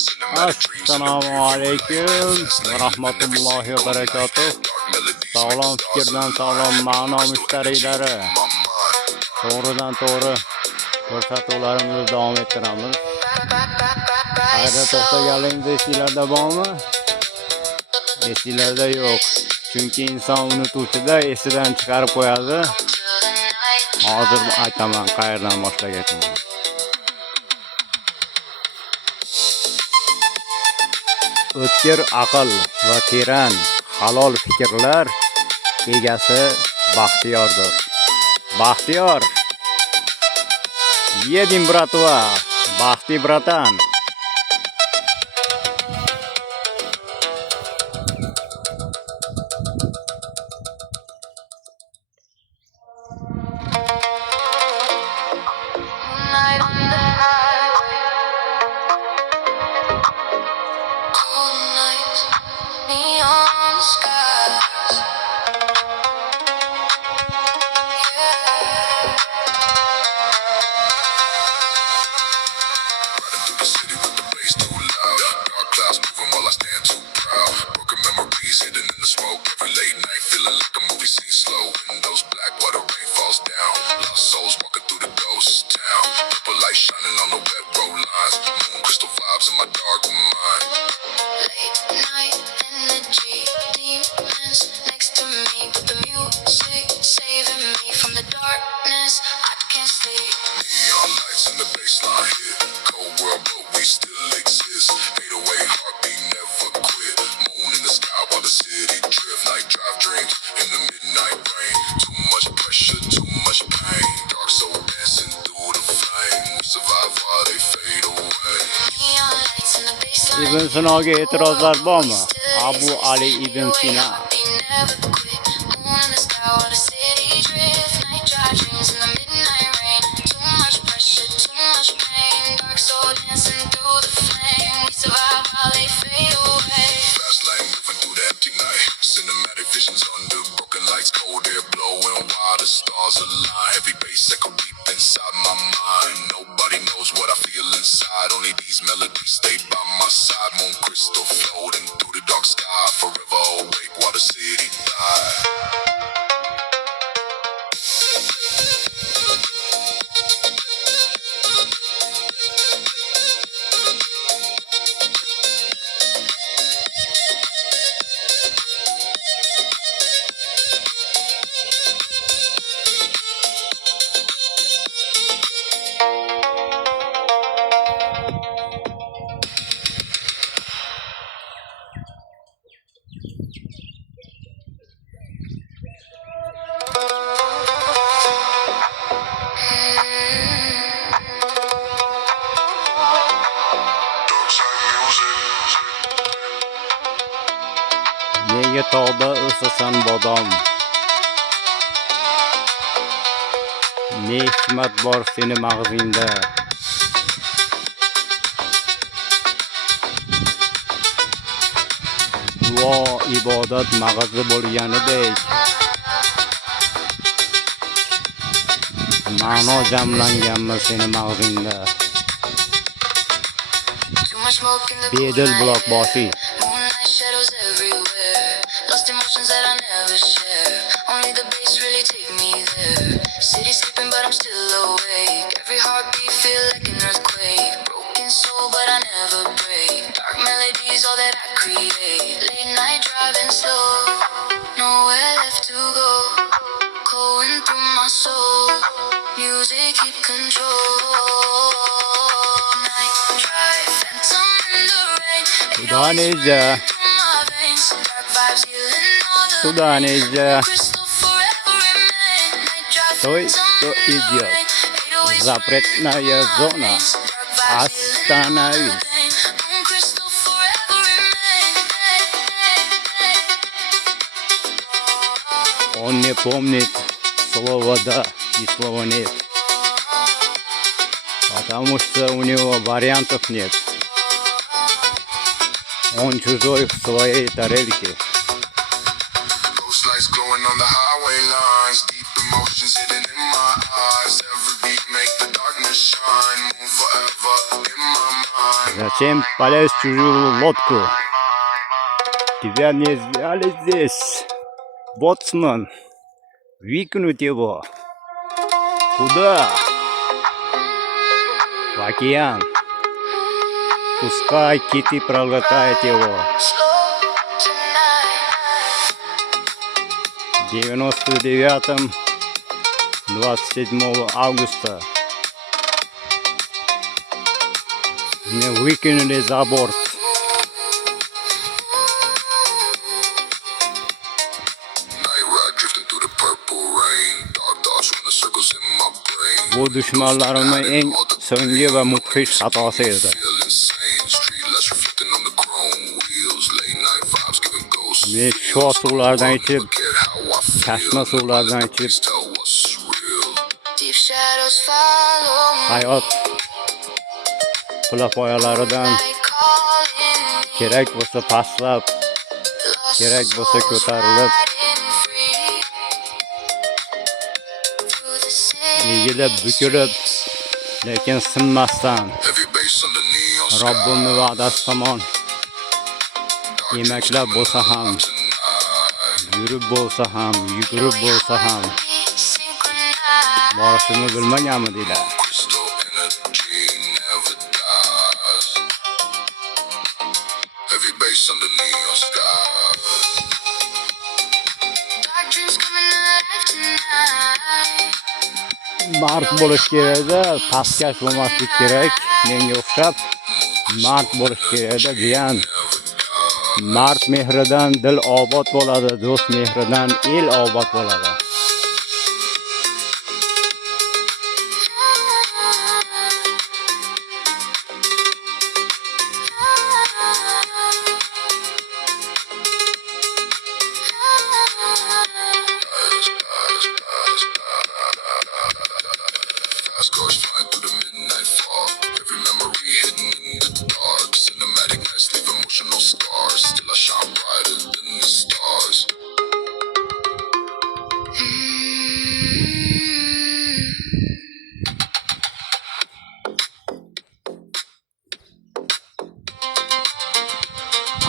Assalomu alaykum va rahmatullohi va barakatuh. Sog'lom fikrdan sog'lom ma'no mushtariylari. To'g'ridan to'g'ri ko'rsatuvlarimizni davom ettiramiz. Qayerda to'xtaganligimiz esinglarda bormi? Esinglarda yo'q. Chunki inson unutuvchida esidan chiqarib qo'yadi. Hozir aytaman qayerdan boshlagan. O'tkir aql va teran halol fikrlar egasi baxtiyordir. Baxtiyor. Едем, братва. Baxti bratan. Ibn Sinoga e'tirozlar bormi? Abu Ali ibn Sino. Nega tog'da o'sasan bodom? Ne hikmat bor seni mag'zingda? Duo ibodat mag'zi bo'lganidek ma'no jamlanganmi seni mag'zingda? Bedil buloqboshi. That I never share. Only the bass really take me there. City skipping, but I'm still awake. Every heartbeat feel like an earthquake. Broken soul, but I never break. Dark melodies, all that I create. Late night driving slow, nowhere left to go. Going through my soul, music keep control. Night drive, phantom in the rain. Sudanese. Sudanese. Стой, кто идет. Запретная зона. Остановись. Он не помнит слова «да» и слова «нет». Потому что у него вариантов нет. Он чужой в своей тарелке. Зачем полез в чужую лодку? Тебя не взяли здесь. Боцман, выкинуть его. Куда? В океан. Пускай киты проглотают его. 99-м, 27 августа меня выкинули за борт. Bu düşmanlarımın en so'nggi va mudhish xatosi edi. Men shu suvlardan ichib, chashma suvlardan ichib hayot pulapoyalaridan kerak bo'lsa pastlab, kerak bo'lsa ko'tarilib, egilib, bukilib, lekin sinmasdan Robbimning va'dasi tomon emaklab bo'lsa ham, yurib bo'lsa ham, yugurib bo'lsa ham borishini bilmaganmidilar. Mard bo'lish kerak-da, pastkash bo'lmaslik kerak. Menga o'xshab mard bo'lish kerak-da, jiyan. Mard mehridan dil obod bo'ladi, do'st mehridan el obod bo'ladi.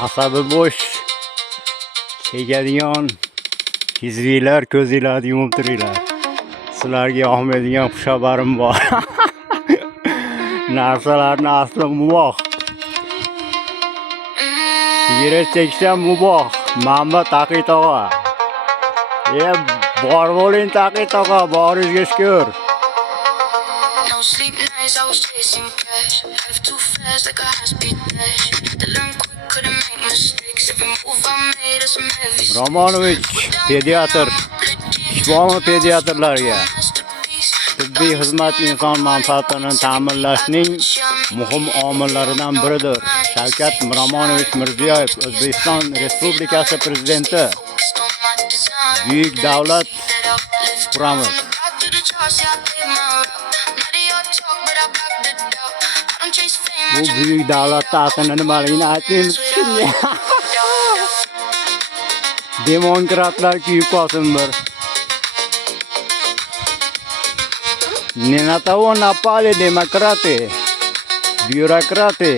Asabi bo'sh, chekadigan hizbiylar ko'zinglarni yumib turinglar. Sizlarga yoqmaydigan xushabarim bor. Narsalarni asli muboh. Sigaret chekish ham muboh. Manba Taqi tog'a. Bor bo'ling Taqi tog'a, boringizga shukr. No sleep nights, I was chasing cash. Life too fast, like a high-speed dash. To learn quick, couldn't make mistakes. Every move I made is some heavy stakes. Romanovich, pediatr. Shifoni pediatrlarga. Tibbiy xizmat inson manfaatini ta'minlashning muhim omillaridan biridir. Shavkat Miromonovich Mirziyoyev, O'zbekiston Respublikasi Prezidenti. Buyuk davlat quramiz. Bu buyuk davlatda aslida nimaligini aytmaymiz. Demokratlar kuyib qolsin bir. Не на того напали демократы, bürokrati.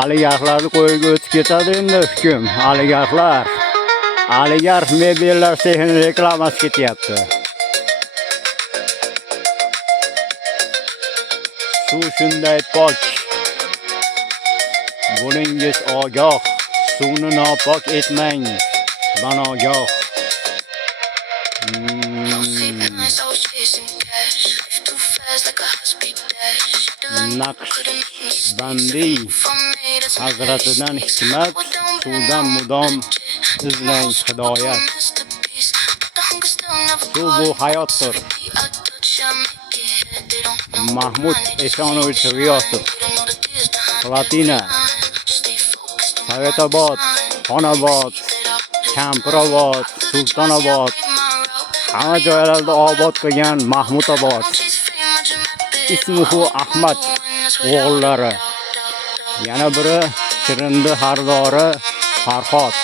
Oligarxlarni qo'yga o'tib ketadi endi hukm. Oligarxlar. Oligarx mebellar sexini reklamasi ketyapti. Suv shunday pok. Bo'lingiz ogoh. Suvni nopok etmang. Banogoh. Naqshbandi Hazratidan hikmat, suvdan mudom izlang hidoyat. Suv bu hayotdir. Mahmud Eshonovich G'iyosov. Platina, Sovetobod, Xonobod, Kampirobod, Sultonobod, hamma joylarda obod qilgan Mahmudobod. Ismuhu Ahmad o'g'illari. Yana biri Shirindi Hardori Farhod.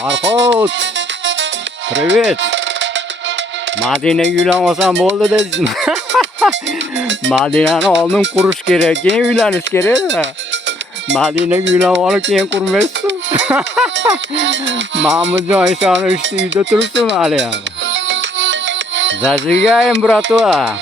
Farhod. Привет. Madinaga uylanmasam bo'ldi deysizmi? Madinani oldin qurish kerak, keyin uylanish kerak. Madinaga uylanib olib keyin qurmaysiz. Mahmudjon ishoni uyda turibsizmi hali ham? Zajigayim, bratva.